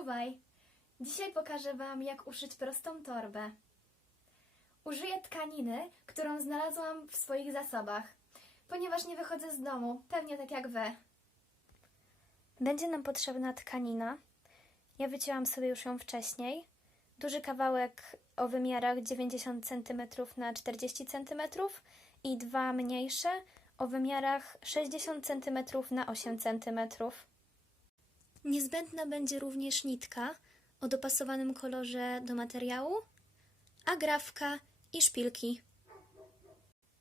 Czuwaj! Dzisiaj pokażę Wam, jak uszyć prostą torbę. Użyję tkaniny, którą znalazłam w swoich zasobach, ponieważ nie wychodzę z domu, pewnie tak jak Wy. Będzie nam potrzebna tkanina. Ja wycięłam sobie już ją wcześniej. Duży kawałek o wymiarach 90 cm na 40 cm i dwa mniejsze o wymiarach 60 cm na 8 cm. Niezbędna będzie również nitka o dopasowanym kolorze do materiału, agrafka i szpilki.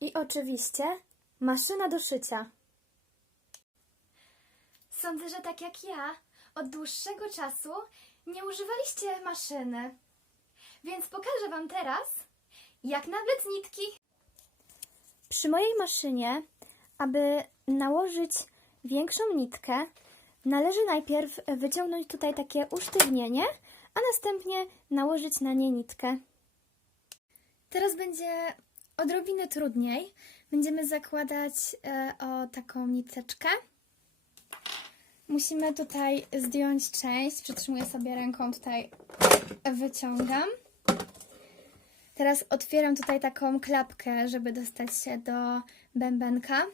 I oczywiście maszyna do szycia. Sądzę, że tak jak ja, od dłuższego czasu nie używaliście maszyny. Więc pokażę Wam teraz, jak nawlec nitki. Przy mojej maszynie, aby nałożyć większą nitkę, należy najpierw wyciągnąć tutaj takie usztywnienie, a następnie nałożyć na nie nitkę. Teraz będzie odrobinę trudniej. Będziemy zakładać e, o taką niteczkę. Musimy tutaj zdjąć część. Przytrzymuję sobie ręką, tutaj wyciągam. Teraz otwieram tutaj taką klapkę, żeby dostać się do bębenka.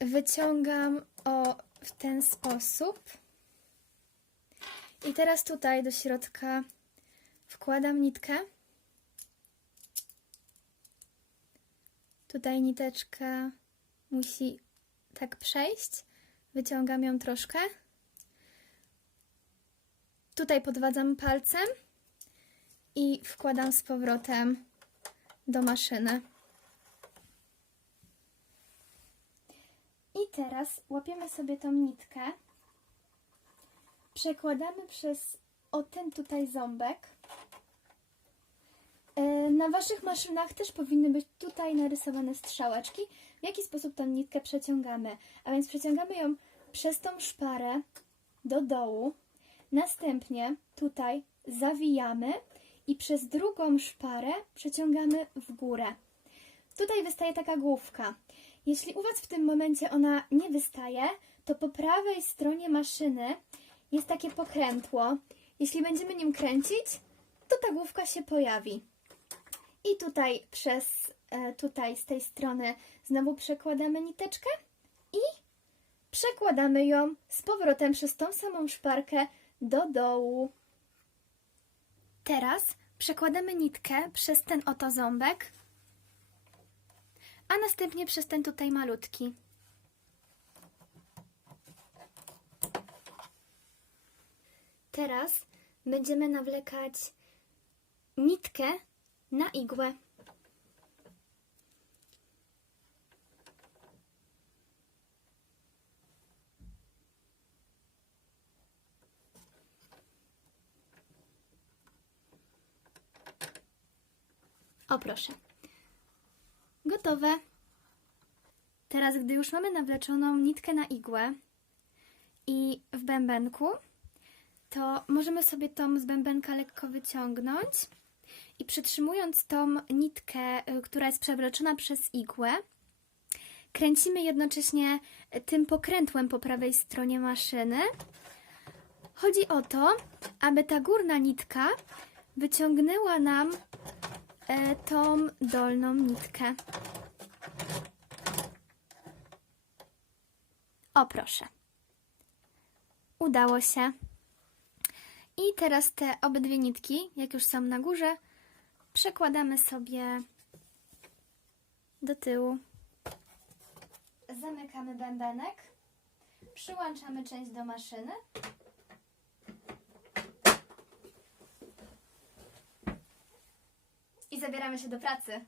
Wyciągam o w ten sposób. I teraz tutaj do środka wkładam nitkę. Tutaj niteczka musi tak przejść. Wyciągam ją troszkę. Tutaj podwadzam palcem i wkładam z powrotem do maszyny. I teraz łapiemy sobie tą nitkę, przekładamy przez o ten tutaj ząbek. E, Na Waszych maszynach też powinny być tutaj narysowane strzałeczki, w jaki sposób tą nitkę przeciągamy. A więc przeciągamy ją przez tą szparę do dołu, następnie tutaj zawijamy i przez drugą szparę przeciągamy w górę. Tutaj wystaje taka główka. Jeśli u Was w tym momencie ona nie wystaje, to po prawej stronie maszyny jest takie pokrętło. Jeśli będziemy nim kręcić, to ta główka się pojawi. I tutaj przez, e, tutaj z tej strony znowu przekładamy niteczkę i przekładamy ją z powrotem przez tą samą szparkę do dołu. Teraz przekładamy nitkę przez ten oto ząbek, a następnie przez ten tutaj malutki. Teraz będziemy nawlekać nitkę na igłę. O proszę. Gotowe. Teraz, gdy już mamy nawleczoną nitkę na igłę i w bębenku, to możemy sobie tą z bębenka lekko wyciągnąć i przytrzymując tą nitkę, y, która jest przewleczona przez igłę, kręcimy jednocześnie tym pokrętłem po prawej stronie maszyny. Chodzi o to, aby ta górna nitka wyciągnęła nam tą dolną nitkę. O proszę. Udało się. I teraz te obydwie nitki, jak już są na górze, przekładamy sobie do tyłu. Zamykamy bębenek. Przyłączamy część do maszyny. Zabieramy się do pracy.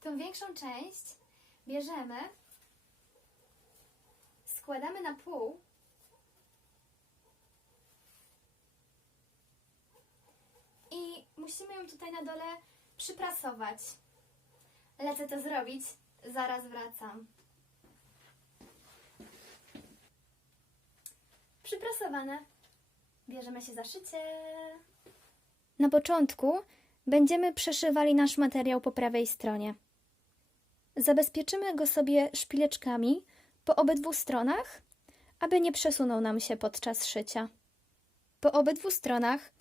Tą większą część bierzemy, składamy na pół i musimy ją tutaj na dole przyprasować. Lecę to zrobić, zaraz wracam. Przyprasowane. Bierzemy się za szycie. Na początku będziemy przeszywali nasz materiał po prawej stronie. Zabezpieczymy go sobie szpileczkami po obydwu stronach, aby nie przesunął nam się podczas szycia. Po obydwu stronach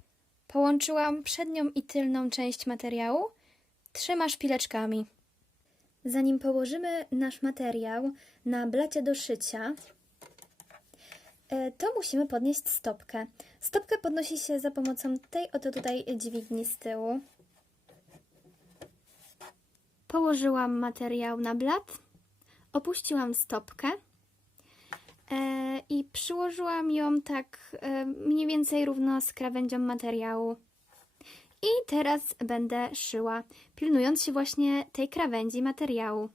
połączyłam przednią i tylną część materiału trzema szpileczkami. Zanim położymy nasz materiał na blacie do szycia, e, to musimy podnieść stopkę. Stopkę podnosi się za pomocą tej oto tutaj dźwigni z tyłu. Położyłam materiał na blat, opuściłam stopkę e, i przyłożyłam ją tak e, mniej więcej równo z krawędzią materiału. I teraz będę szyła, pilnując się właśnie tej krawędzi materiału.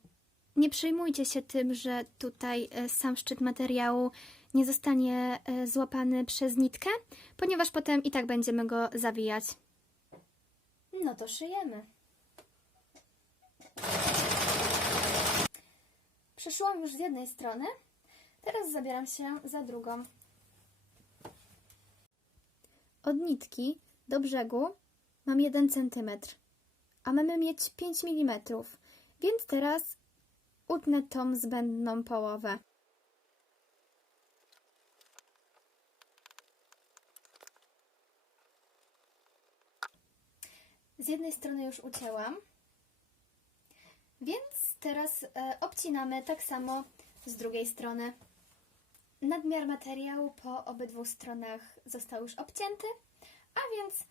Nie przejmujcie się tym, że tutaj e, sam szczyt materiału nie zostanie złapany przez nitkę, ponieważ potem i tak będziemy go zawijać. No to szyjemy. Przeszyłam już z jednej strony, teraz zabieram się za drugą. Od nitki do brzegu mam 1 cm, a mamy mieć 5 mm, więc teraz utnę tą zbędną połowę. Z jednej strony już ucięłam, więc teraz e, obcinamy tak samo z drugiej strony. Nadmiar materiału po obydwu stronach został już obcięty, a więc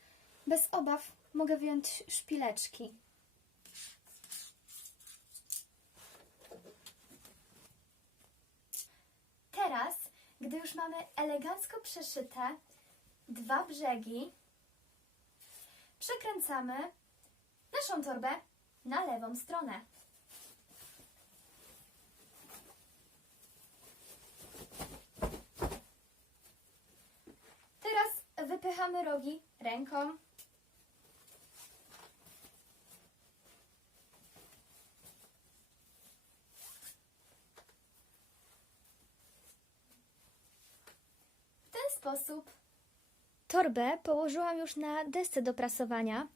bez obaw mogę wyjąć szpileczki. Teraz, gdy już mamy elegancko przeszyte dwa brzegi, przekręcamy naszą torbę na lewą stronę. Teraz wypychamy rogi ręką. W ten sposób torbę położyłam już na desce do prasowania,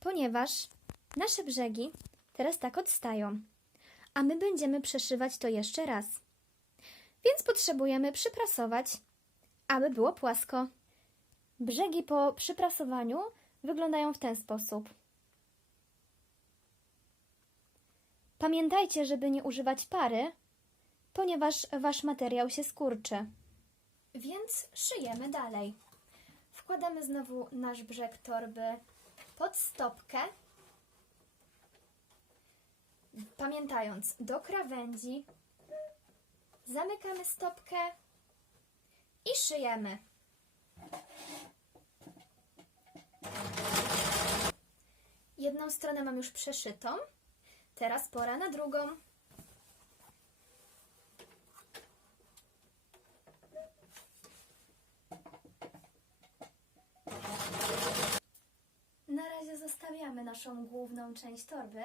ponieważ nasze brzegi teraz tak odstają, a my będziemy przeszywać to jeszcze raz. Więc potrzebujemy przyprasować, aby było płasko. Brzegi po przyprasowaniu wyglądają w ten sposób. Pamiętajcie, żeby nie używać pary, ponieważ wasz materiał się skurczy. Więc szyjemy dalej. Wkładamy znowu nasz brzeg torby pod stopkę. Pamiętając, do krawędzi zamykamy stopkę i szyjemy. Jedną stronę mam już przeszytą, teraz pora na drugą. Na razie zostawiamy naszą główną część torby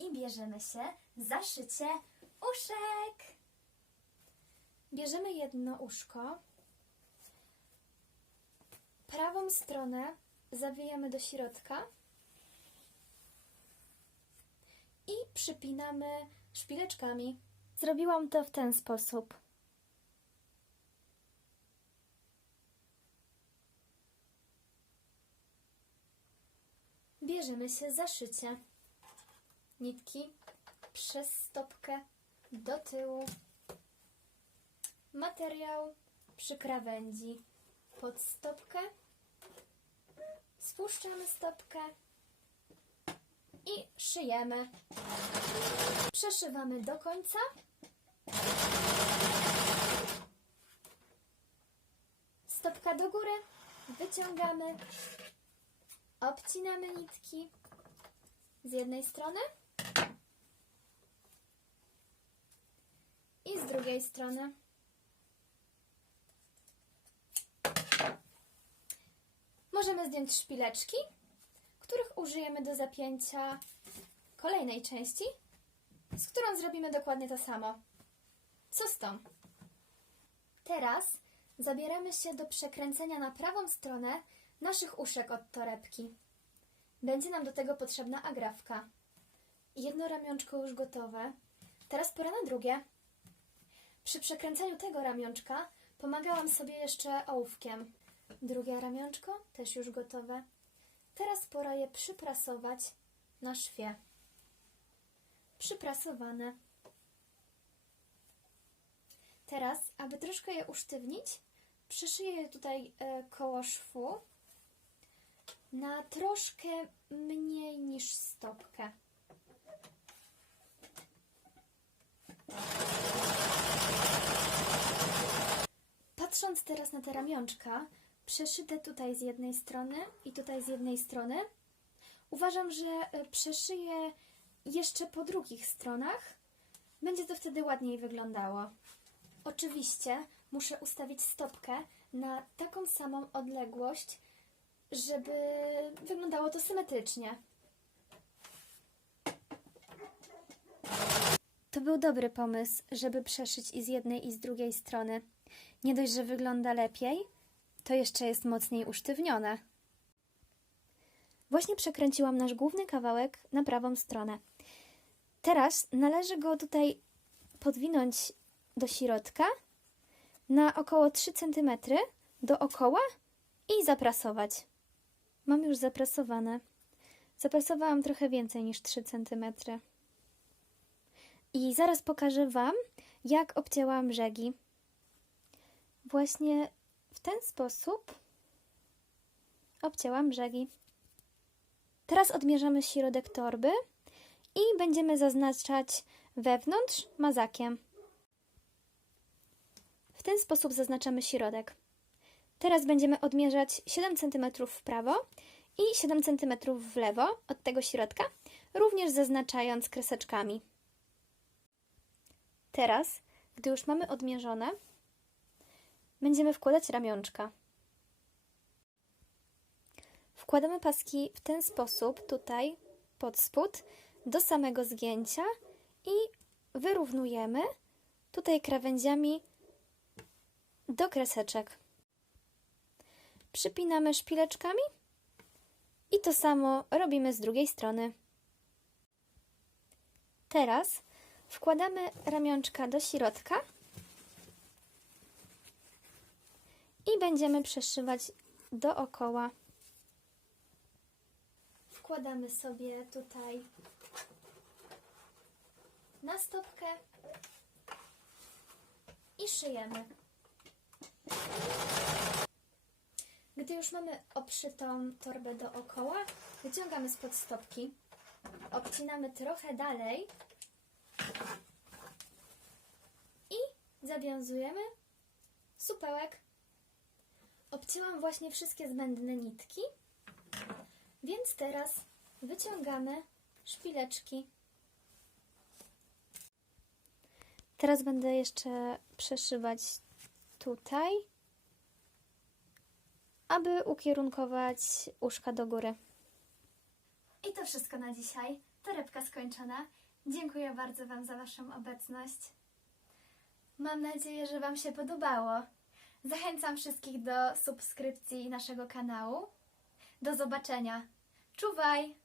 i bierzemy się za szycie uszek. Bierzemy jedno uszko. Prawą stronę zawijamy do środka i przypinamy szpileczkami. Zrobiłam to w ten sposób. Bierzemy się za szycie. Nitki przez stopkę do tyłu. Materiał przy krawędzi pod stopkę. Spuszczamy stopkę i szyjemy. Przeszywamy do końca. Stopka do góry, wyciągamy, obcinamy nitki z jednej strony i z drugiej strony. Możemy zdjąć szpileczki, których użyjemy do zapięcia kolejnej części, z którą zrobimy dokładnie to samo. Co z tą? Teraz zabieramy się do przekręcenia na prawą stronę naszych uszek od torebki. Będzie nam do tego potrzebna agrafka. Jedno ramionczko już gotowe. Teraz pora na drugie. Przy przekręcaniu tego ramionczka pomagałam sobie jeszcze ołówkiem. Drugie ramionczko też już gotowe. Teraz pora je przyprasować na szwie. Przyprasowane. Teraz, aby troszkę je usztywnić, przyszyję je tutaj e, koło szwu na troszkę mniej niż stopkę. Patrząc teraz na te ramionczka, przeszyte tutaj z jednej strony i tutaj z jednej strony, uważam, że e, przeszyję jeszcze po drugich stronach. Będzie to wtedy ładniej wyglądało. Oczywiście muszę ustawić stopkę na taką samą odległość, żeby wyglądało to symetrycznie. To był dobry pomysł, żeby przeszyć i z jednej i z drugiej strony. Nie dość, że wygląda lepiej, to jeszcze jest mocniej usztywnione. Właśnie przekręciłam nasz główny kawałek na prawą stronę. Teraz należy go tutaj podwinąć do środka na około 3 cm dookoła i zaprasować. Mam już zaprasowane. Zaprasowałam trochę więcej niż 3 cm. I zaraz pokażę Wam, jak obcięłam brzegi. Właśnie w ten sposób obcięłam brzegi. Teraz odmierzamy środek torby i będziemy zaznaczać wewnątrz mazakiem. W ten sposób zaznaczamy środek. Teraz będziemy odmierzać 7 cm w prawo i 7 cm w lewo od tego środka, również zaznaczając kreseczkami. Teraz, gdy już mamy odmierzone, będziemy wkładać ramionczka. Wkładamy paski w ten sposób, tutaj pod spód, do samego zgięcia i wyrównujemy tutaj krawędziami do kreseczek. Przypinamy szpileczkami i to samo robimy z drugiej strony. Teraz wkładamy ramionczka do środka i będziemy przeszywać dookoła. Wkładamy sobie tutaj na stopkę i szyjemy. Gdy już mamy obszytą torbę dookoła, wyciągamy spod stopki, obcinamy trochę dalej i zawiązujemy supełek. Obcięłam właśnie wszystkie zbędne nitki, więc teraz wyciągamy szpileczki. Teraz będę jeszcze przeszywać tutaj, aby ukierunkować uszka do góry. I to wszystko na dzisiaj. Torebka skończona. Dziękuję bardzo Wam za Waszą obecność. Mam nadzieję, że Wam się podobało. Zachęcam wszystkich do subskrypcji naszego kanału. Do zobaczenia. Czuwaj!